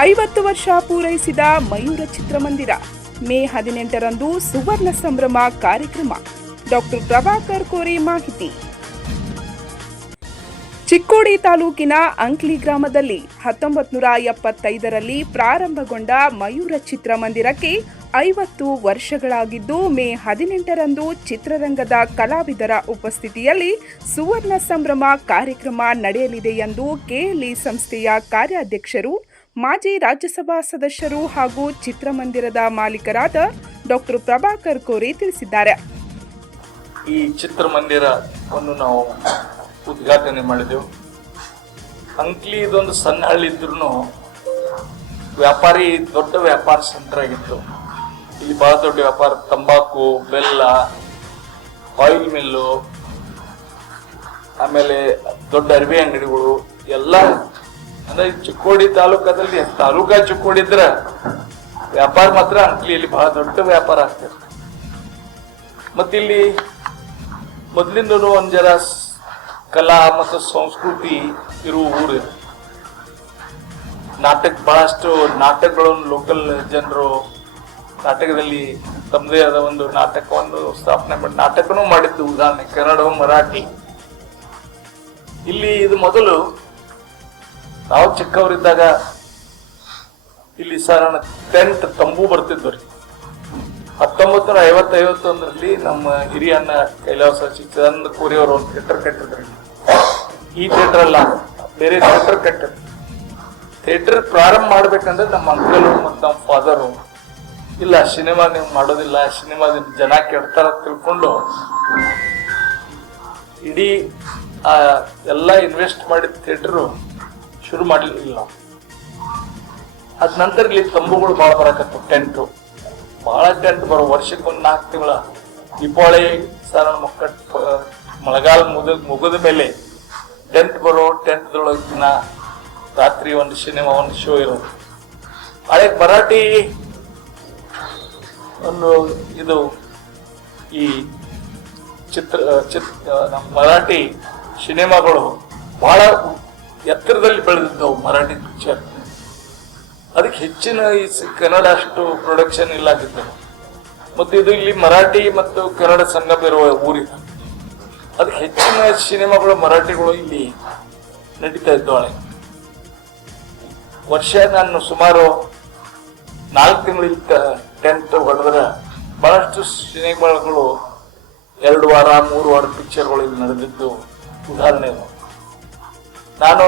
ಐವತ್ತು ವರ್ಷ ಪೂರೈಸಿದ ಮಯೂರ ಚಿತ್ರಮಂದಿರ. ಮೇ ಹದಿನೆಂಟರಂದು ಸುವರ್ಣ ಸಂಭ್ರಮ ಕಾರ್ಯಕ್ರಮ. ಡಾಕ್ಟರ್ ಪ್ರಭಾಕರ್ ಕೋರೆ ಮಾಹಿತಿ. ಚಿಕ್ಕೋಡಿ ತಾಲೂಕಿನ ಅಂಕ್ಲಿ ಗ್ರಾಮದಲ್ಲಿ ಹತ್ತೊಂಬತ್ತು ನೂರ ಎಪ್ಪತ್ತೈದರಲ್ಲಿ ಪ್ರಾರಂಭಗೊಂಡ ಮಯೂರ ಚಿತ್ರಮಂದಿರಕ್ಕೆ ಐವತ್ತು ವರ್ಷಗಳಾಗಿದ್ದು, ಮೇ ಹದಿನೆಂಟರಂದು ಚಿತ್ರರಂಗದ ಕಲಾವಿದರ ಉಪಸ್ಥಿತಿಯಲ್ಲಿ ಸುವರ್ಣ ಸಂಭ್ರಮ ಕಾರ್ಯಕ್ರಮ ನಡೆಯಲಿದೆ ಎಂದು ಕೆಎಲ್ಇ ಸಂಸ್ಥೆಯ ಕಾರ್ಯಾಧ್ಯಕ್ಷರು ಮಾಜಿ ರಾಜ್ಯಸಭಾ ಸದಸ್ಯರು ಹಾಗೂ ಚಿತ್ರಮಂದಿರದ ಮಾಲೀಕರಾದ ಡಾಕ್ಟರ್ ಪ್ರಭಾಕರ್ ಕೋರಿ ತಿಳಿಸಿದ್ದಾರೆ. ಈ ಚಿತ್ರಮಂದಿರವನ್ನು ನಾವು ಉದ್ಘಾಟನೆ ಮಾಡಿದೆವು. ಅಂಕ್ಲಿ ಇದೊಂದು ಸಣ್ಣ ಹಳ್ಳಿ ಇದ್ರೂ ವ್ಯಾಪಾರಿ, ದೊಡ್ಡ ವ್ಯಾಪಾರ ಸೆಂಟರ್ ಆಗಿತ್ತು. ಇಲ್ಲಿ ಬಹಳ ದೊಡ್ಡ ವ್ಯಾಪಾರ, ತಂಬಾಕು, ಬೆಲ್ಲ ಆಯಿಲ್ ಮಿಲ್ಲು ಆಮೇಲೆ ದೊಡ್ಡ ಅರಿವೆ ಅಂಗಡಿಗಳು, ಎಲ್ಲ ಅಂದ್ರೆ ಚಿಕ್ಕೋಡಿ ತಾಲೂಕದಲ್ಲಿ ತಾಲೂಕಾ ಚಿಕ್ಕೋಡಿ ಇದ್ರೆ ವ್ಯಾಪಾರ ಮಾತ್ರ ಅಂಕ್ಲಿಯಲ್ಲಿ ಬಹಳ ದೊಡ್ಡ ವ್ಯಾಪಾರ ಆಗ್ತದೆ. ಮತ್ತಿಲ್ಲಿ ಮೊದಲಿಂದನೂ ಒಂದ್ ಜರ ಕಲಾ ಮತ್ತು ಸಂಸ್ಕೃತಿ ಇರುವ ಊರು ನಾಟಕ ಬಹಳಷ್ಟು ನಾಟಕಗಳನ್ನು ಲೋಕಲ್ ಜನರು ನಾಟಕದಲ್ಲಿ ತಮ್ಮದೇ ಆದ ಒಂದು ನಾಟಕವನ್ನು ಸ್ಥಾಪನೆ ಮಾಡಿ ನಾಟಕನೂ ಮಾಡಿದ್ದು ಉದಾಹರಣೆ ಕನ್ನಡ ಮರಾಠಿ. ಇಲ್ಲಿ ಇದು ಮೊದಲು ನಾವು ಚಿಕ್ಕವರಿದ್ದಾಗ ಇಲ್ಲಿ ಸರ್ ಟೆಂಟ್ ತಂಬು ಬರ್ತಿದ್ವು ರೀ. ಹತ್ತೊಂಬತ್ತು ನೂರ ಐವತ್ತು ಐವತ್ತೊಂದರಲ್ಲಿ ನಮ್ಮ ಹಿರಿಯ ಅಣ್ಣ ಕೈಲಾಸ ಚಿಕ್ಕಂದ ಕೂರಿಯವರು ಒಂದು ಥಿಯೇಟರ್ ಕಟ್ಟಿದ್ರು ಈ ಥಿಯೇಟರ್ ಅಲ್ಲ, ಬೇರೆ ಥಿಯೇಟರ್ ಕಟ್ಟಿದ್ರು. ಥಿಯೇಟರ್ ಪ್ರಾರಂಭ ಮಾಡ್ಬೇಕಂದ್ರೆ ನಮ್ಮ ಅಂಕಲು ಮತ್ತು ನಮ್ಮ ಫಾದರು ಇಲ್ಲ ಸಿನಿಮಾ ನೀವು ಮಾಡೋದಿಲ್ಲ ಸಿನಿಮಾದಿಂದ ಜನ ಕೆಡ್ತಾರ ತಿಳ್ಕೊಂಡು ಇಡೀ ಎಲ್ಲ ಇನ್ವೆಸ್ಟ್ ಮಾಡಿದ ಥಿಯೇಟರು ಶುರು ಮಾಡಲಿಲ್ಲ ಅದ ನಂತರ ಇಲ್ಲಿ ತಂಬುಗಳು ಭಾಳ ಬರಕತ್ತು ಟೆಂಟು ಭಾಳ ಟೆಂಟ್ ಬರೋ ವರ್ಷಕ್ಕೊಂದು ನಾಲ್ಕು ತಿಂಗಳ ದೀಪಾವಳಿ ಸರ ಮಕ್ಕಟ್ ಮಳೆಗಾಲ ಮುಗಿದ ಮುಗಿದ ಮೇಲೆ ಟೆಂಟ್ ಬರೋ ಟೆಂಟ್ದೊಳಗೆ ದಿನ ರಾತ್ರಿ ಒಂದು ಸಿನಿಮಾ ಒಂದು ಶೋ ಇರೋದು. ಹಳೆ ಮರಾಠಿ ಒಂದು ಇದು ಈ ಚಿತ್ರ ಚಿತ್ರ ನಮ್ಮ ಮರಾಠಿ ಸಿನಿಮಾಗಳು ಬಹಳ ಎತ್ತರದಲ್ಲಿ ಬೆಳೆದಿದ್ದವು ಮರಾಠಿ ಪಿಕ್ಚರ್ ಅದಕ್ಕೆ ಹೆಚ್ಚಿನ ಈ ಕನ್ನಡ ಅಷ್ಟು ಪ್ರೊಡಕ್ಷನ್ ಇಲ್ಲಾಗಿತ್ತು ಮತ್ತು ಇದು ಇಲ್ಲಿ ಮರಾಠಿ ಮತ್ತು ಕನ್ನಡ ಸಂಘ ಇರುವ ಊರಿನ. ಅದಕ್ಕೆ ಹೆಚ್ಚಿನ ಸಿನಿಮಾಗಳು ಮರಾಠಿಗಳು ಇಲ್ಲಿ ನಡೀತಾ ಇದ್ದವು ಹಳೆ. ವರ್ಷ ನಾನು ಸುಮಾರು ನಾಲ್ಕು ತಿಂಗಳಿಂದ ಟೆಂತ್ ಹೊಡೆದ್ರೆ ಬಹಳಷ್ಟು ಸಿನಿಮಾಗಳು ಎರಡು ವಾರ, ಮೂರು ವಾರ ಪಿಕ್ಚರ್ಗಳು ಇಲ್ಲಿ ನಡೆದಿದ್ದು. ಉದಾಹರಣೆ ಇದೆ. ನಾನು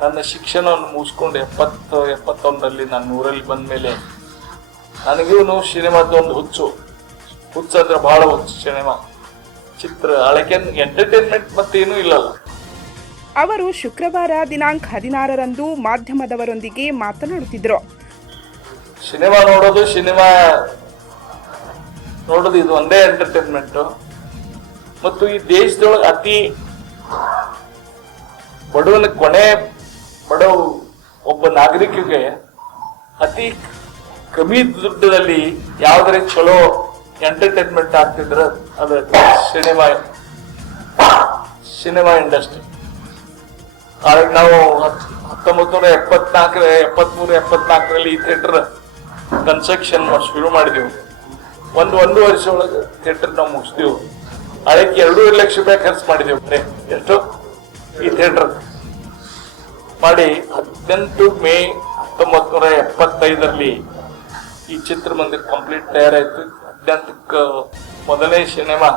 ನನ್ನ ಶಿಕ್ಷಣವನ್ನು ಮುಗಿಸ್ಕೊಂಡು ಎಪ್ಪತ್ತು ಎಪ್ಪತ್ತೊಂದರಲ್ಲಿ ನಾನು ಊರಲ್ಲಿ ಬಂದ ಮೇಲೆ ನನಗೂ ಸಿನಿಮಾದ ಒಂದು ಹುಚ್ಚು. ಹುಚ್ಚು ಅಂದ್ರೆ ಬಹಳ ಹುಚ್ಚು ಸಿನಿಮಾ. ಚಿತ್ರ ಅಳಕೆ ಎಂಟರ್ಟೈನ್ಮೆಂಟ್ ಮತ್ತೇನೂ ಇಲ್ಲಲ್ಲ. ಅವರು ಶುಕ್ರವಾರ ದಿನಾಂಕ ಹದಿನಾರರಂದು ಮಾಧ್ಯಮದವರೊಂದಿಗೆ ಮಾತನಾಡುತ್ತಿದ್ದರು. ಸಿನಿಮಾ ನೋಡೋದು ಸಿನಿಮಾ ನೋಡೋದು ಇದು ಒಂದೇ ಎಂಟರ್ಟೈನ್ಮೆಂಟು ಮತ್ತು ಈ ದೇಶದೊಳಗೆ ಅತಿ ಬಡವನ ಕೊನೆ ಬಡವ ಒಬ್ಬ ನಾಗರಿಕಗೆ ಅತಿ ಕಮ್ಮಿ ದುಡ್ಡದಲ್ಲಿ ಯಾವ್ದಾರೆ ಚಲೋ ಎಂಟರ್ಟೈನ್ಮೆಂಟ್ ಆಗ್ತಿದ್ರ ಅದು ಸಿನಿಮಾ ಸಿನಿಮಾ ಇಂಡಸ್ಟ್ರಿ. ಆದ್ರೆ ನಾವು ಹತ್ತೊಂಬತ್ ನೂರ ಎಪ್ಪತ್ನಾಲ್ಕರ, ಎಪ್ಪತ್ಮೂರು, ಎಪ್ಪತ್ನಾಲ್ಕರಲ್ಲಿ ಈ ಥಿಯೇಟರ್ ಕನ್ಸ್ಟ್ರಕ್ಷನ್ ಶುರು ಮಾಡಿದೆವು. ಒಂದು ಒಂದು ವರ್ಷ ಒಳಗೆ ಥಿಯೇಟರ್ ನಾವು ಮುಗಿಸ್ದೆವು. ಅದಕ್ಕೆ ಎರಡೂವರೆ ಲಕ್ಷ ರೂಪಾಯಿ ಖರ್ಚು ಮಾಡಿದೆವು. ಎಷ್ಟು ಈ ಥಿಯೇಟರ್. ಮಾಡಿ ಹದಿನೆಂಟು ಮೇ ಹತ್ತೊಂಬತ್ತು ನೂರ ಎಪ್ಪತ್ತೈದರಲ್ಲಿ ಈ ಚಿತ್ರಮಂದಿರ ಕಂಪ್ಲೀಟ್ ತಯಾರಾಯಿತು. ಹದಿನೆಂಟಕ್ಕೆ ಮೊದಲನೇ ಸಿನಿಮಾ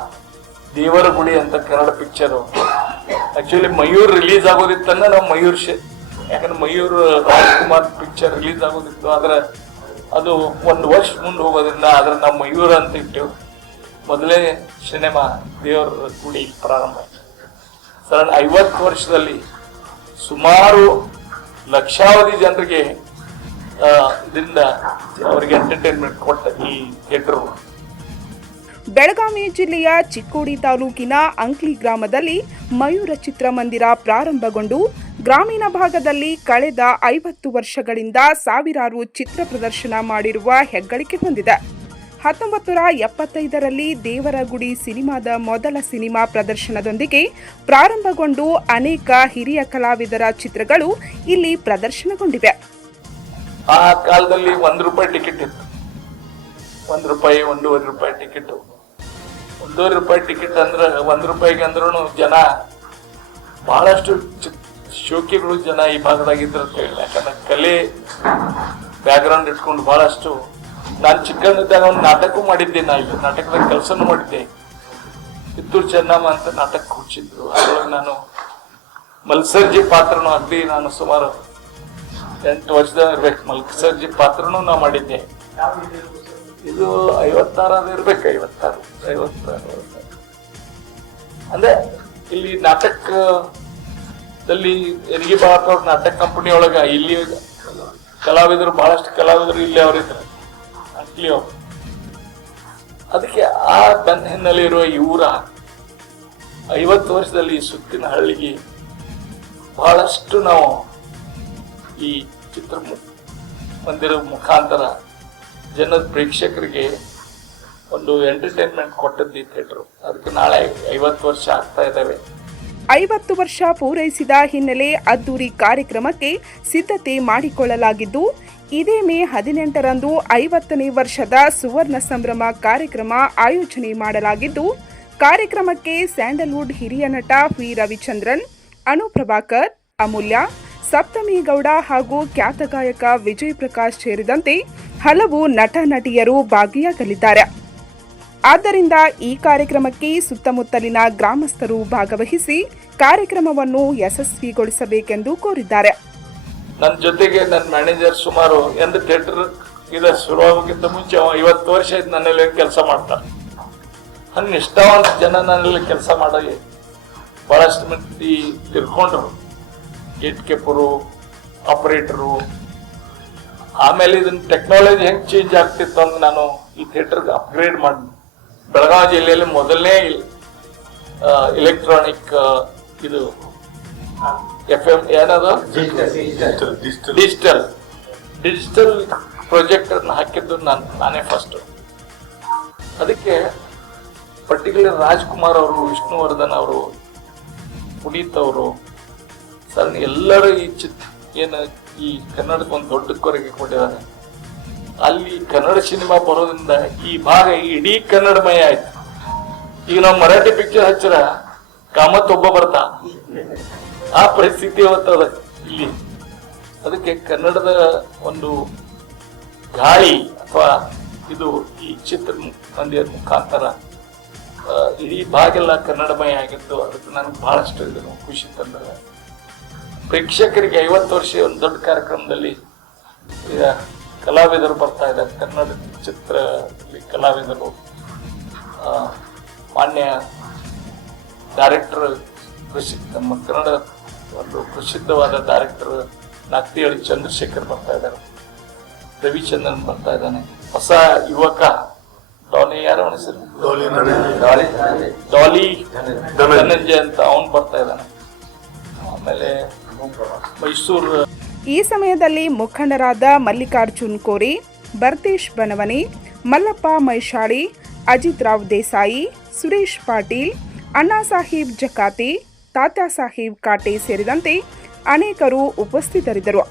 ದೇವರ ಗುಡಿ ಅಂತ Kannada picture actually Mayur release ಆಗೋದಿತ್ತಂದ್ರೆ ನಾವು ಮಯೂರ್ ಶೇ ಯಾಕಂದ್ರೆ ಮಯೂರ್ ರಾಜ್ಕುಮಾರ್ ಪಿಕ್ಚರ್ ರಿಲೀಸ್ ಆಗೋದಿತ್ತು. ಆದ್ರೆ ಅದು ಒಂದು ವರ್ಷ ಮುಂದೆ ಹೋಗೋದ್ರಿಂದ ಆದ್ರೆ ನಾವು ಮಯೂರ್ ಅಂತ ಇಟ್ಟು ಮೊದಲೇ ಸಿನಿಮಾ ದೇವರ ಗುಡಿ ಪ್ರಾರಂಭ ಆಯ್ತು. ಸರ್, ಐವತ್ತು ವರ್ಷದಲ್ಲಿ ಸುಮಾರು ಲಕ್ಷಾವಧಿ ಜನರಿಗೆ ಇದರಿಂದ ಅವರಿಗೆ ಎಂಟರ್ಟೈನ್ಮೆಂಟ್ ಕೊಟ್ಟ ಈ ಥಿಯೇಟರ್ ಬೆಳಗಾವಿ ಜಿಲ್ಲೆಯ ಚಿಕ್ಕೋಡಿ ತಾಲೂಕಿನ ಅಂಕ್ಲಿ ಗ್ರಾಮದಲ್ಲಿ ಮಯೂರ ಚಿತ್ರಮಂದಿರ ಪ್ರಾರಂಭಗೊಂಡು ಗ್ರಾಮೀಣ ಭಾಗದಲ್ಲಿ ಕಳೆದ ಐವತ್ತು ವರ್ಷಗಳಿಂದ ಸಾವಿರಾರು ಚಿತ್ರ ಪ್ರದರ್ಶನ ಮಾಡಿರುವ ಹೆಗ್ಗಳಿಕೆ ಹೊಂದಿದೆ. ಹತ್ತೊಂಬತ್ತು ನೂರ ಎಪ್ಪತ್ತೈದರಲ್ಲಿ ದೇವರ ಗುಡಿ ಸಿನಿಮಾದ ಮೊದಲ ಸಿನಿಮಾ ಪ್ರದರ್ಶನದೊಂದಿಗೆ ಪ್ರಾರಂಭಗೊಂಡು ಅನೇಕ ಹಿರಿಯ ಕಲಾವಿದರ ಚಿತ್ರಗಳು ಇಲ್ಲಿ ಪ್ರದರ್ಶನಗೊಂಡಿವೆ. ಆ ಕಾಲದಲ್ಲಿ ಒಂದು ರೂಪಾಯಿ ಟಿಕೆಟ್ ಇತ್ತು. ಒಂದು ರೂಪಾಯಿ, ಒಂದೂವರೆ ರೂಪಾಯಿ ಟಿಕೆಟ್ ಒಂದೂವರೆ ರೂಪಾಯಿ ಟಿಕೆಟ್ ಅಂದ್ರೆ ಒಂದು ರೂಪಾಯಿಗೆ ಅಂದ್ರೂ ಜನ ಬಹಳಷ್ಟು ಶೋಕಿಗಳು ಜನ ಈ ಭಾಗದಾಗಿದ್ರು ಅಂತ ಹೇಳಿ ಯಾಕಂದ್ರೆ ಕಲೆ ಬ್ಯಾಕ್ಗ್ರೌಂಡ್ ಇಟ್ಕೊಂಡು ಬಹಳಷ್ಟು ನಾನು ಚಿಕ್ಕಂದಿದ್ದಾಗ ಒಂದು ನಾಟಕವೂ ಮಾಡಿದ್ದೆ ನಾ ಇಲ್ಲಿ. ನಾಟಕದಾಗ ಕೆಲಸನೂ ಮಾಡಿದ್ದೆ. ಕಿತ್ತೂರು ಚೆನ್ನಮ್ಮ ಅಂತ ನಾಟಕ ಹುಚ್ಚಿದ್ರು ಅದ್ರೊಳಗೆ ನಾನು ಮಲ್ಸರ್ಜಿ ಪಾತ್ರನೂ ಅಗ್ದಿ ನಾನು ಸುಮಾರು ಎಂಟು ವರ್ಷದ ಇರ್ಬೇಕು. ಮಲ್ಸರ್ಜಿ ಪಾತ್ರನೂ ನಾ ಮಾಡಿದ್ದೆ. ಇದು ಐವತ್ತಾರು ಇರ್ಬೇಕು, ಐವತ್ತಾರು ಐವತ್ತಾರು. ಅಂದ್ರೆ ಇಲ್ಲಿ ನಾಟಕದಲ್ಲಿ ಎರಿಗೆ ಬಾಳ ನಾಟಕ ಕಂಪನಿ ಇಲ್ಲಿ ಕಲಾವಿದರು, ಬಹಳಷ್ಟು ಕಲಾವಿದರು ಇಲ್ಲಿ ಅವರಿದ್ರು. ಅವ್ರು ಅದಕ್ಕೆ ಆ ಬೆನ್ನ ಹಿನ್ನೆಲೆ ಇರುವ ಇವರ ಐವತ್ತು ವರ್ಷದಲ್ಲಿ ಈ ಸುತ್ತಿನ ಹಳ್ಳಿಗೆ ಬಹಳಷ್ಟು ನಾವು ಈ ಚಿತ್ರ ಮಂದಿರ ಮುಖಾಂತರ ಜನದ ಪ್ರೇಕ್ಷಕರಿಗೆ ಒಂದು ಎಂಟರ್ಟೈನ್ಮೆಂಟ್ ಕೊಟ್ಟದ್ದು ಈ ಥಿಯೇಟರ್. ಅದಕ್ಕೆ ನಾಳೆ ಐವತ್ತು ವರ್ಷ ಆಗ್ತಾ ಇದ್ದಾವೆ. ಐವತ್ತು ವರ್ಷ ಪೂರೈಸಿದ ಹಿನ್ನೆಲೆ ಅದ್ದೂರಿ ಕಾರ್ಯಕ್ರಮಕ್ಕೆ ಸಿದ್ಧತೆ ಮಾಡಿಕೊಳ್ಳಲಾಗಿದ್ದು ಇದೇ ಮೇ ಹದಿನೆಂಟರಂದು ಐವತ್ತನೇ ವರ್ಷದ ಸುವರ್ಣ ಸಂಭ್ರಮ ಕಾರ್ಯಕ್ರಮ ಆಯೋಜನೆ ಮಾಡಲಾಗಿದ್ದು, ಕಾರ್ಯಕ್ರಮಕ್ಕೆ ಸ್ಯಾಂಡಲ್ವುಡ್ ಹಿರಿಯ ನಟ ವಿ ರವಿಚಂದ್ರನ್, ಅನು ಪ್ರಭಾಕರ್, ಅಮೂಲ್ಯ, ಸಪ್ತಮಿ ಗೌಡ ಹಾಗೂ ಖ್ಯಾತ ಗಾಯಕ ವಿಜಯ್ ಪ್ರಕಾಶ್ ಸೇರಿದಂತೆ ಹಲವು ನಟ ನಟಿಯರು ಭಾಗಿಯಾಗಲಿದ್ದಾರೆ. ಆದ್ದರಿಂದ ಈ ಕಾರ್ಯಕ್ರಮಕ್ಕೆ ಸುತ್ತಮುತ್ತಲಿನ ಗ್ರಾಮಸ್ಥರು ಭಾಗವಹಿಸಿ ಕಾರ್ಯಕ್ರಮವನ್ನು ಯಶಸ್ವಿಗೊಳಿಸಬೇಕೆಂದು ಕೋರಿದ್ದಾರೆ. ನನ್ನ ಜೊತೆಗೆ ನನ್ನ ಮ್ಯಾನೇಜರ್ ಸುಮಾರು ಎಂದು ಥಿಯೇಟರ್ ಇದು ಶುರುವಾಗೋಕ್ಕಿಂತ ಮುಂಚೆ ಐವತ್ತು ವರ್ಷ ಇದು ನನ್ನಲ್ಲಿ ಕೆಲಸ ಮಾಡ್ತಾರೆ ಹಂಗೆ ನಿಷ್ಠಾವಂತ ಜನ ನನ್ನಲ್ಲಿ ಕೆಲಸ ಮಾಡಿ ಭಾಳಷ್ಟು ಮಂದಿ ತಿರ್ಕೊಂಡ್ರು. ಗೇಟ್ ಕೀಪರು ಆಪರೇಟರು ಆಮೇಲೆ ಇದನ್ನ ಟೆಕ್ನಾಲಜಿ ಹೆಂಗೆ ಚೇಂಜ್ ಆಗ್ತಿತ್ತು ಅಂತ ನಾನು ಈ ಥಿಯೇಟರ್ಗೆ ಅಪ್ಗ್ರೇಡ್ ಮಾಡಿ, ಬೆಳಗಾವಿ ಜಿಲ್ಲೆಯಲ್ಲಿ ಮೊದಲನೇ ಎಲೆಕ್ಟ್ರಾನಿಕ್ ಇದು ಎಫ್ ಎಂ ಏನದು? ಡಿಜಿಟಲ್ ಡಿಜಿಟಲ್ ಪ್ರಾಜೆಕ್ಟ್ ಅನ್ನು ಹಾಕಿದ್ದು ನಾನು ನಾನೇ ಫಸ್ಟ್ ಅದಕ್ಕೆ ಪರ್ಟಿಕ್ಯುಲರ್ ರಾಜ್ಕುಮಾರ್ ಅವರು ವಿಷ್ಣುವರ್ಧನ್ ಅವರು ಪುನೀತ್ ಅವರು ಸರ್ ಎಲ್ಲರೂ ಈ ಚಿತ್ ಏನು ಈ ಕನ್ನಡಕ್ಕೆ ಒಂದು ದೊಡ್ಡ ಕೊರಗೆ ಕೊಟ್ಟಿದ್ದಾರೆ. ಅಲ್ಲಿ ಕನ್ನಡ ಸಿನಿಮಾ ಬರೋದ್ರಿಂದ ಈ ಭಾಗ ಇಡೀ ಕನ್ನಡಮಯ ಆಯ್ತು. ಈಗ ನಾವು ಮರಾಠಿ ಪಿಕ್ಚರ್ ಹಚ್ಚಿರ ಕಾಮತ್ ಒಬ್ಬ ಬರ್ತಾ. ಆ ಪರಿಸ್ಥಿತಿ ಅವತ್ತದ ಇಲ್ಲಿ. ಅದಕ್ಕೆ ಕನ್ನಡದ ಒಂದು ಗಾಳಿ ಅಥವಾ ಇದು ಈ ಚಿತ್ರ ಮಂದಿರ ಮುಖಾಂತರ ಇಡೀ ಭಾಗೆಲ್ಲ ಕನ್ನಡಮಯ ಆಗಿತ್ತು. ಅದಕ್ಕೆ ನನಗೆ ಬಹಳಷ್ಟು ಇದನ್ನು ಖುಷಿ ತಂದರೆ. ಪ್ರೇಕ್ಷಕರಿಗೆ ಐವತ್ತು ವರ್ಷ ಒಂದು ದೊಡ್ಡ ಕಾರ್ಯಕ್ರಮದಲ್ಲಿ, ಈಗ ಕಲಾವಿದರು ಬರ್ತಾ ಇದ್ದಾರೆ. ಕನ್ನಡ ಚಿತ್ರದಲ್ಲಿ ಕಲಾವಿದರು ಮಾನ್ಯ ಡೈರೆಕ್ಟರ್ ಪ್ರಸಿದ್ಧ ನಮ್ಮ ಕನ್ನಡ ಒಂದು ಪ್ರಸಿದ್ಧವಾದ ಡೈರೆಕ್ಟರ್ ನಾಕ್ತಿಹಳ್ಳಿ ಚಂದ್ರಶೇಖರ್ ಬರ್ತಾ ಇದ್ದಾರೆ. ರವಿಚಂದ್ರನ್ ಬರ್ತಾ ಇದ್ದಾನೆ. ಹೊಸ ಯುವಕ ಡಾಲಿ ಯಾರು ಹೆಸರು ಡಾಲಿ ಧನಂಜಯ ಅಂತ ಅವನು ಬರ್ತಾ ಇದ್ದಾನೆ. ಆಮೇಲೆ ಮೈಸೂರು ಈ ಸಮಯದಲ್ಲಿ ಮುಖಂಡರಾದ ಮಲ್ಲಿಕಾರ್ಜುನ್ ಕೋರಿ ಬರ್ತೀಶ್ ಬನವನಿ ಮಲ್ಲಪ್ಪ ಮೈಶಾಳಿ ಅಜಿತ್ ರಾವ್ ದೇಸಾಯಿ ಸುರೇಶ್ ಪಾಟೀಲ್ ಅಣ್ಣಾ ಸಾಹೀಬ್ ಜಕಾತಿ ತಾತ್ಯಾ ಸಾಹೇಬ್ ಕಾಟೆ ಸೇರಿದಂತೆ ಅನೇಕರು ಉಪಸ್ಥಿತರಿದ್ದರು.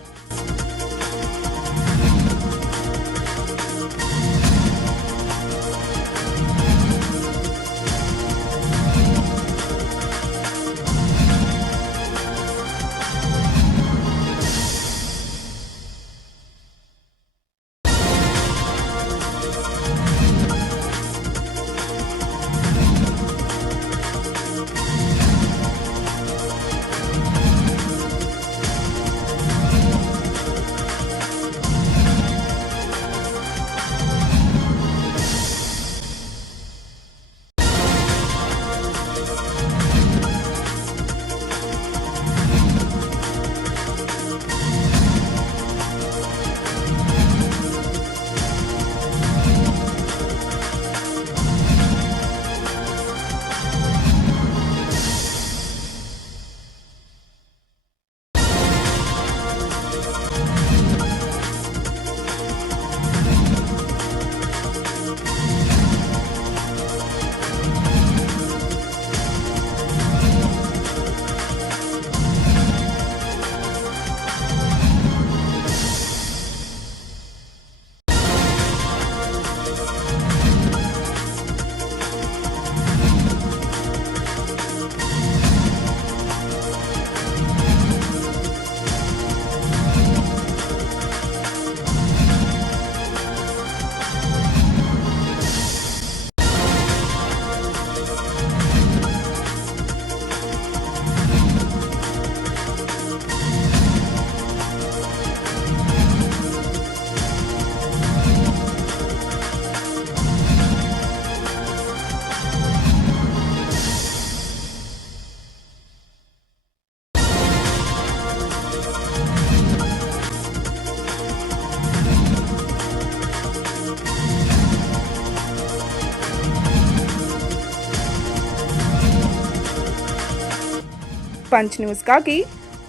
ಪಂಚ್ ನ್ಯೂಸ್ಗಾಗಿ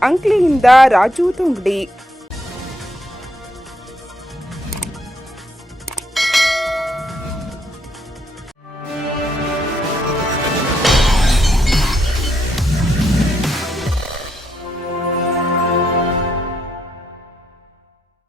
ಅಂಕ್ಲಿಯಿಂದ ರಾಜು ತೊಂಗಡಿ